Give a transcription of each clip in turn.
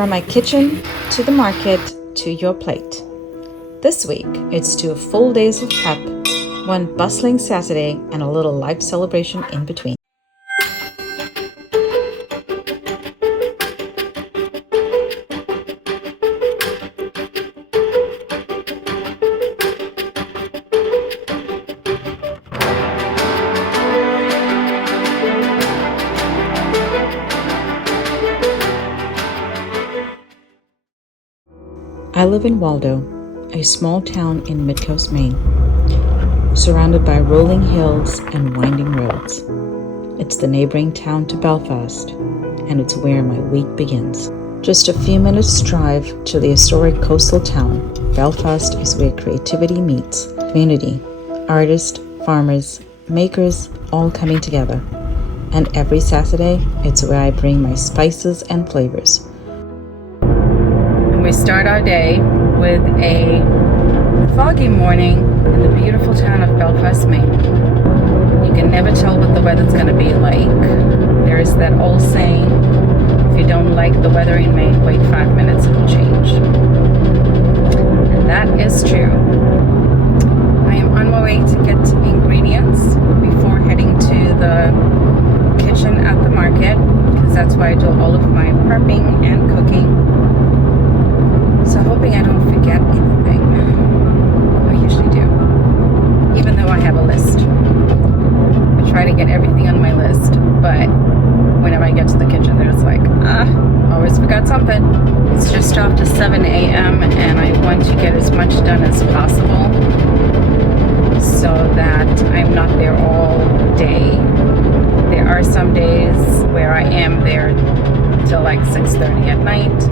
From my kitchen to the market to your plate. This week, it's 2 full days of prep, 1 bustling Saturday, and a little life celebration in between. I live in Waldo, a small town in Midcoast, Maine, surrounded by rolling hills and winding roads. It's the neighboring town to Belfast, and it's where my week begins. Just a few minutes drive to the historic coastal town, Belfast is where creativity meets community, artists, farmers, makers, all coming together. And every Saturday, it's where I bring my spices and flavors. We start our day with a foggy morning in the beautiful town of Belfast, Maine. You can never tell what the weather's going to be like. There is that old saying, if you don't like the weather in Maine, wait 5 minutes, it will change. And that is true. I am on my way to get ingredients before heading to the kitchen at the market, because that's where I do all of my prepping and cooking. So hoping I don't forget anything. I usually do, even though I have a list. I try to get everything on my list, but whenever I get to the kitchen, there's like, always forgot something. It's just after 7 a.m. and I want to get as much done as possible so that I'm not there all day. There are some days where I am there till like 6:30 at night.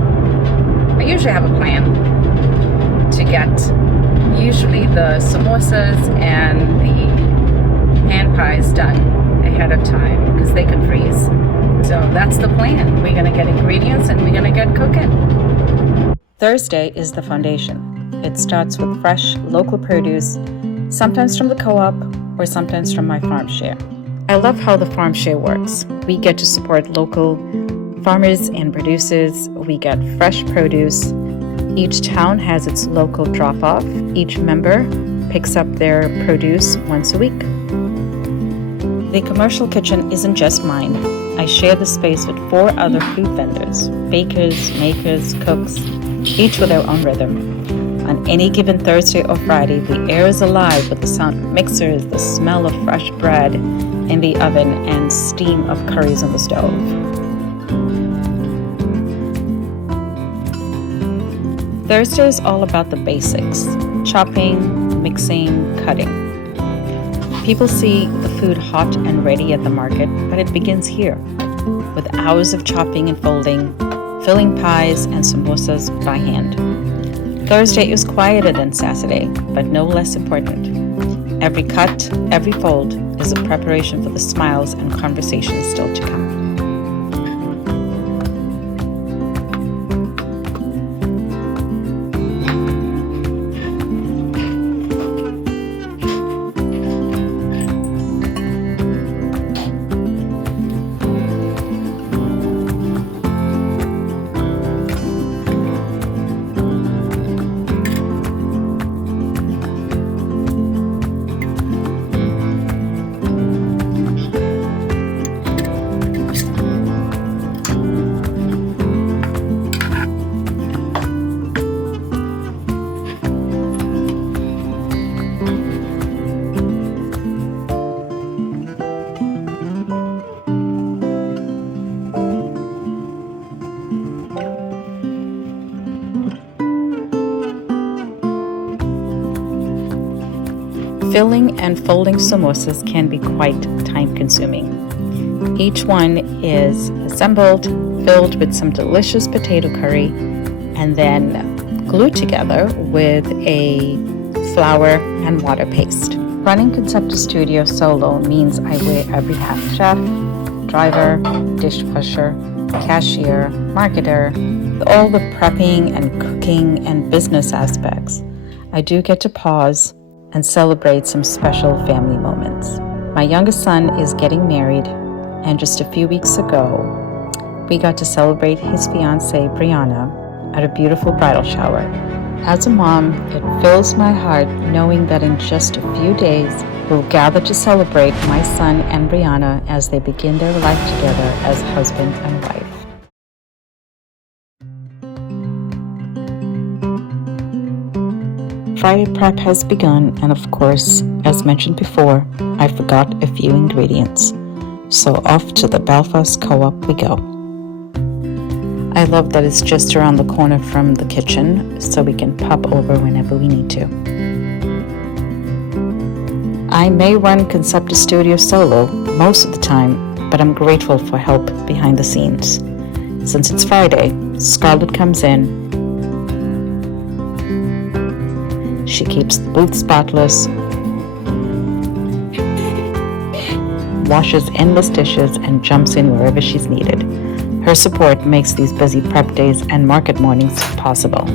I usually have a plan to get usually the samosas and the hand pies done ahead of time because they can freeze. So that's the plan. We're going to get ingredients and we're going to get cooking. Thursday is the foundation. It starts with fresh local produce, sometimes from the co-op or sometimes from my farm share. I love how the farm share works. We get to support local farmers and producers. We get fresh produce. Each town has its local drop-off. Each member picks up their produce once a week. The commercial kitchen isn't just mine. I share the space with 4 other food vendors, bakers, makers, cooks, each with their own rhythm. On any given Thursday or Friday, the air is alive with the sound of mixers, the smell of fresh bread in the oven, and steam of curries on the stove. Thursday is all about the basics: chopping, mixing, cutting. People see the food hot and ready at the market, but it begins here, with hours of chopping and folding, filling pies and samosas by hand. Thursday is quieter than Saturday, but no less important. Every cut, every fold is a preparation for the smiles and conversations still to come. Filling and folding samosas can be quite time-consuming. Each one is assembled, filled with some delicious potato curry, and then glued together with a flour and water paste. Running Concepta Studio solo means I wear every hat: chef, driver, dishwasher, cashier, marketer, all the prepping and cooking and business aspects. I do get to pause and celebrate some special family moments. My youngest son is getting married, and just a few weeks ago, we got to celebrate his fiancée, Brianna, at a beautiful bridal shower. As a mom, it fills my heart knowing that in just a few days, we'll gather to celebrate my son and Brianna as they begin their life together as husband and wife. Friday prep has begun, and of course, as mentioned before, I forgot a few ingredients. So off to the Belfast Co-op we go. I love that it's just around the corner from the kitchen, so we can pop over whenever we need to. I may run Concepta Studio solo most of the time, but I'm grateful for help behind the scenes. Since it's Friday, Scarlett comes in. She keeps the booth spotless, washes endless dishes, and jumps in wherever she's needed. Her support makes these busy prep days and market mornings possible.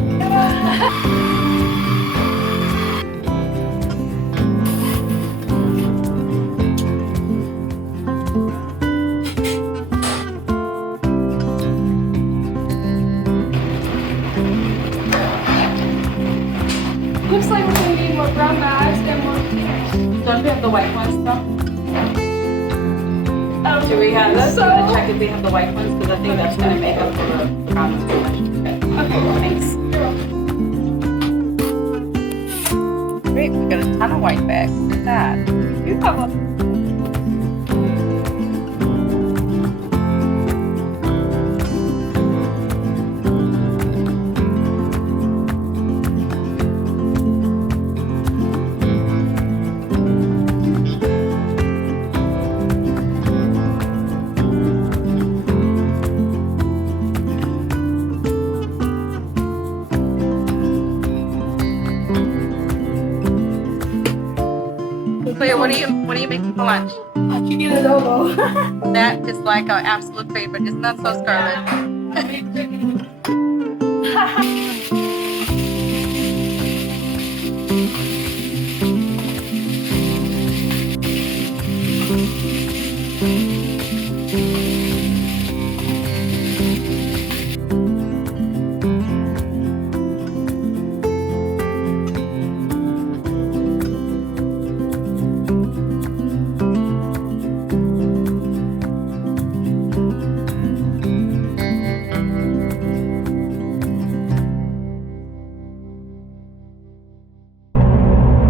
Looks like we're going to need more brown bags and more cleaners. Don't we have the white ones though? Oh, Do we have those? So- I'm gonna check if we have the white ones because I think that's gonna make up for the brown ones. Okay, thanks. Great, we got a ton of white bags. Look at that. you have a Claire, what are you making for lunch? chicken adobo. That is like our absolute favorite. Isn't that so, Scarlett?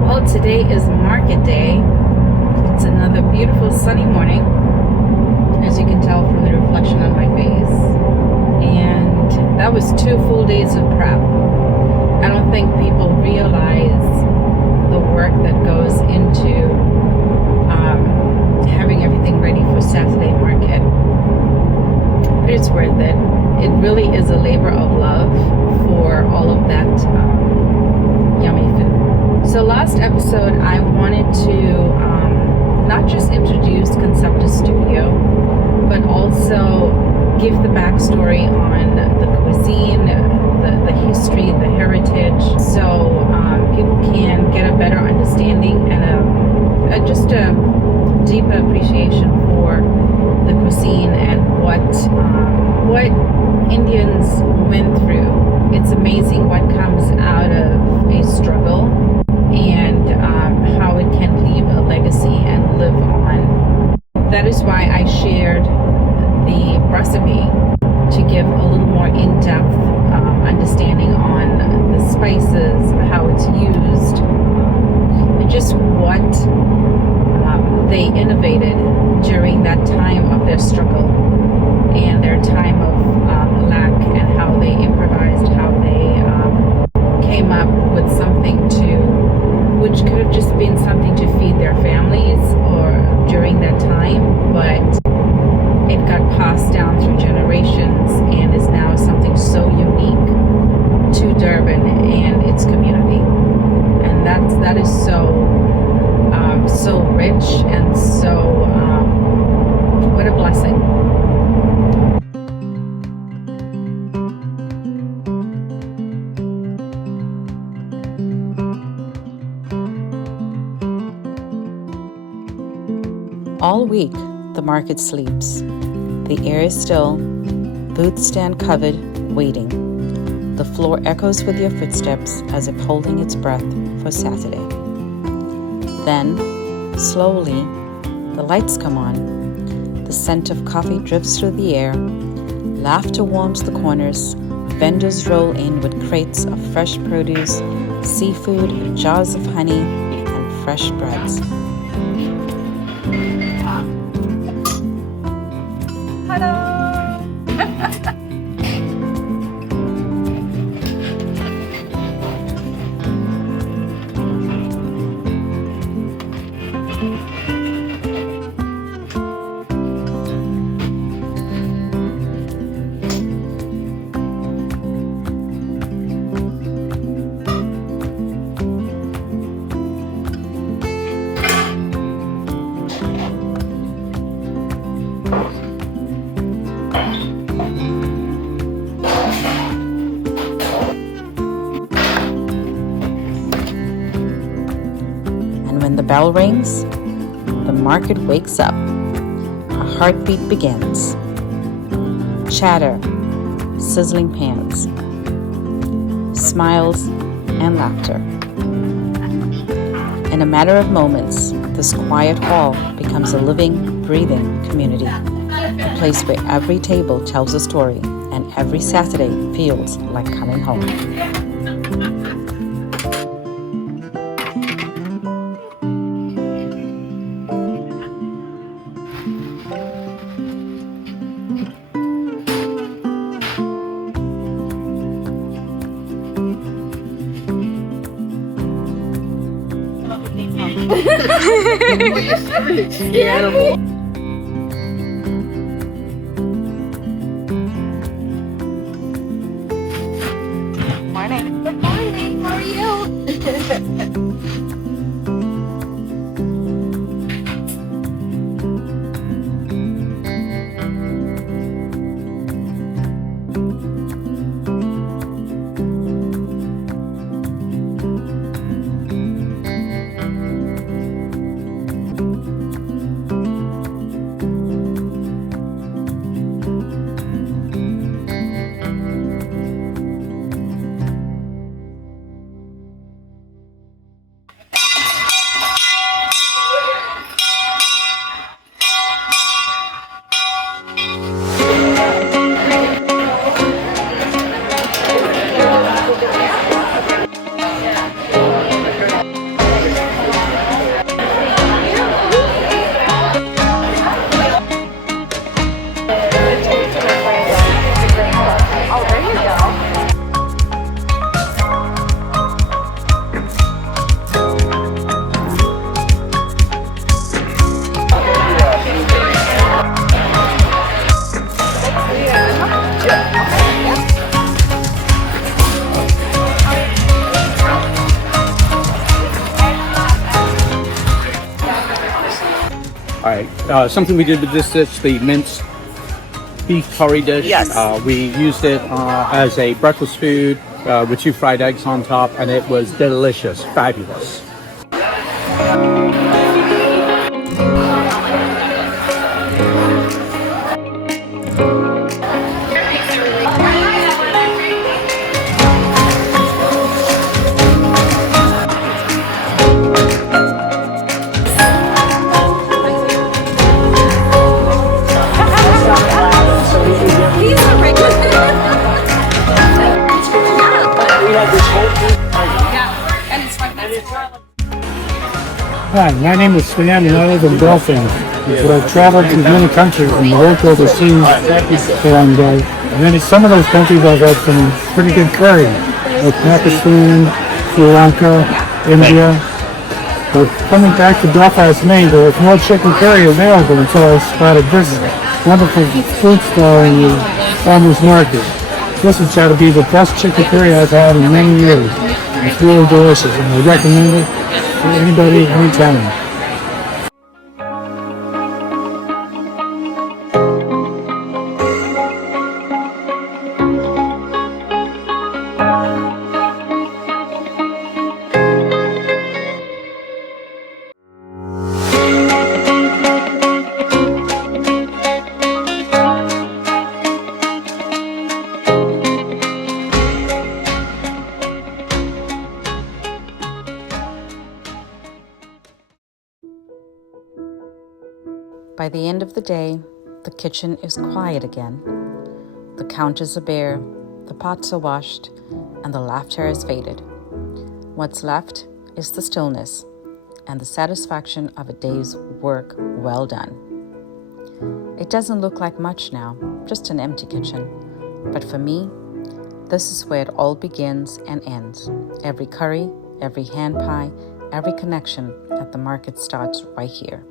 Well, today is market day. It's another beautiful sunny morning, as you can tell from the reflection on my face. And that was 2 full days of prep. I don't think people realize the work that goes into having everything ready for Saturday market. But it's worth it. It really is a labor of love for all of that yummy food. So last episode, I wanted to not just introduce Concepta Studio, but also give the backstory on the cuisine, the history, the heritage, so people can get a better understanding and just a deeper appreciation for the cuisine and what Indians went through. It's amazing what comes out of a struggle and how it can leave a legacy and live on. That is why I shared the recipe to give a little more in-depth understanding on the spices, how it's used, and just what they innovated during that time of their struggle and their time of lack, and how they improvised, how they came up with something which could have just been something to feed their families or during that time, but it got passed down through generations and is now something so unique to Durban and its community. And that is so rich and so what a blessing. All week, the market sleeps. The air is still, booth stand covered, waiting. The floor echoes with your footsteps as if holding its breath for Saturday. Then, slowly, the lights come on. The scent of coffee drifts through the air. Laughter warms the corners. Vendors roll in with crates of fresh produce, seafood, jars of honey, and fresh breads. When the bell rings, the market wakes up. A heartbeat begins. Chatter, sizzling pans, smiles, and laughter. In a matter of moments, this quiet hall becomes a living, breathing community. A place where every table tells a story and every Saturday feels like coming home. Morning. Good morning. How are you? All right, something we did with this dish, the minced beef curry dish. Yes. We used it as a breakfast food with 2 fried eggs on top, and it was delicious, fabulous. Hi, my name is Stan and I live in Belfast. But I've traveled to many countries and worked overseas, and in some of those countries I've had some pretty good curry, like Pakistan, Sri Lanka, India. But coming back to Belfast, Maine, there was no chicken curry available until I spotted this wonderful food stall in the farmers market. This has got to be the best chicken curry I've had in many years. It's really delicious, and I recommend it for anybody, anytime. By the end of the day, the kitchen is quiet again. The counters are bare, the pots are washed, and the laughter has faded. What's left is the stillness and the satisfaction of a day's work well done. It doesn't look like much now, just an empty kitchen. But for me, this is where it all begins and ends. Every curry, every hand pie, every connection at the market starts right here.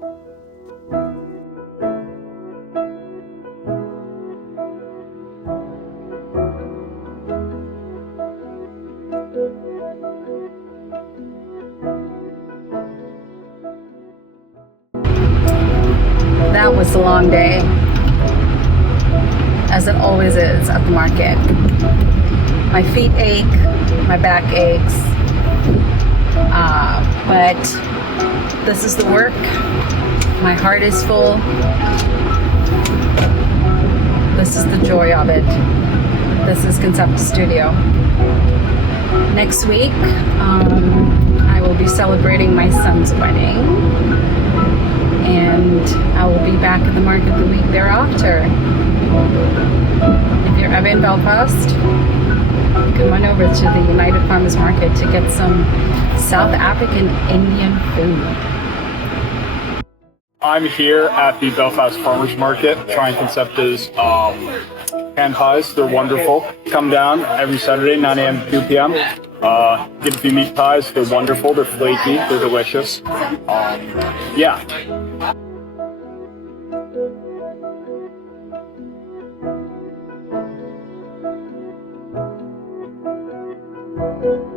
That was a long day, as it always is at the market. My feet ache, my back aches, but this is the work. My heart is full. This is the joy of it. This is Concepta Studio. Next week, I will be celebrating my son's wedding, and I will be back at the market the week thereafter. If you're ever in Belfast, come on over to the United Farmers Market to get some South African Indian food. I'm here at the Belfast Farmers Market trying Concepta's hand pies. They're wonderful. Come down every Saturday, 9 a.m. to 2 p.m. Get a few meat pies. They're wonderful. They're flaky. They're delicious. Yeah. Thank you.